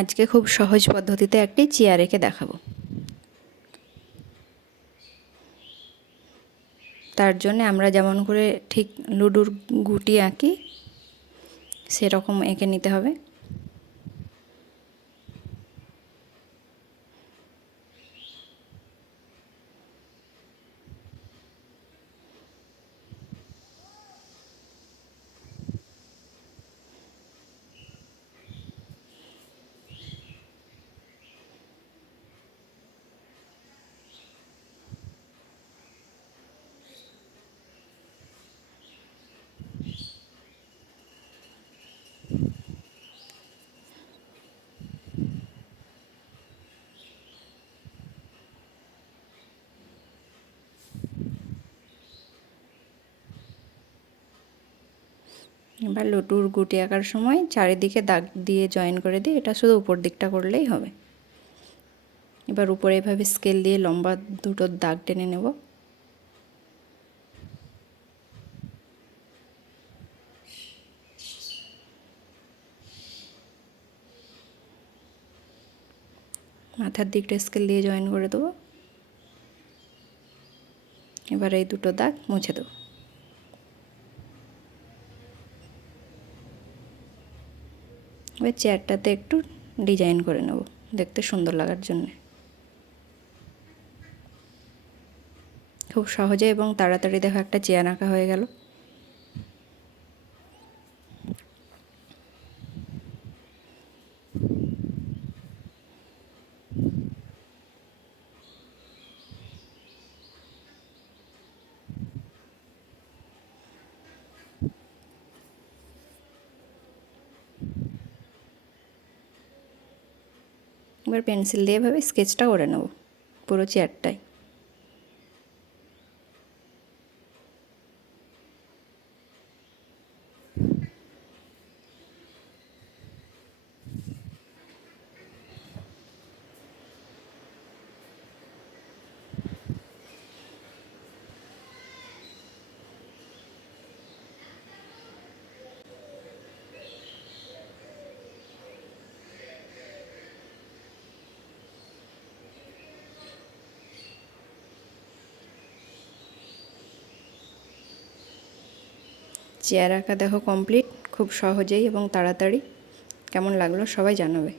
আজকে খুব সহজ পদ্ধতিতে একটি চেয়ার এঁকে দেখাবো। তার জন্য আমরা যেমন করে ঠিক লুডোর গুটি আঁকি সেরকম এঁকে নিতে হবে। এবার লুডোর গুটি আঁকার সময় চারিদিকে দাগ দিয়ে জয়েন করে দিই, এটা শুধু উপর দিকটা করলেই হবে। এবার উপরে এভাবে স্কেল দিয়ে লম্বা দুটো দাগ টেনে নেব। মাথার দিকটা স্কেল দিয়ে জয়েন করে দেবো। এবার এই দুটো দাগ মুছে দেবো। এবার চেয়ারটাতে একটু ডিজাইন করে নেব দেখতে সুন্দর লাগার জন্য। খুব সহজে এবং তাড়াতাড়ি দেখো একটা চেয়ার আঁকা হয়ে গেল। এবার পেন্সিল দিয়ে এভাবে স্কেচটা করে নেব পুরো চেয়ারটাই। চেয়ার আঁকা দেখো কমপ্লিট, খুব সহজেই এবং তাড়াতাড়ি। কেমন লাগলো সবাই জানাবে।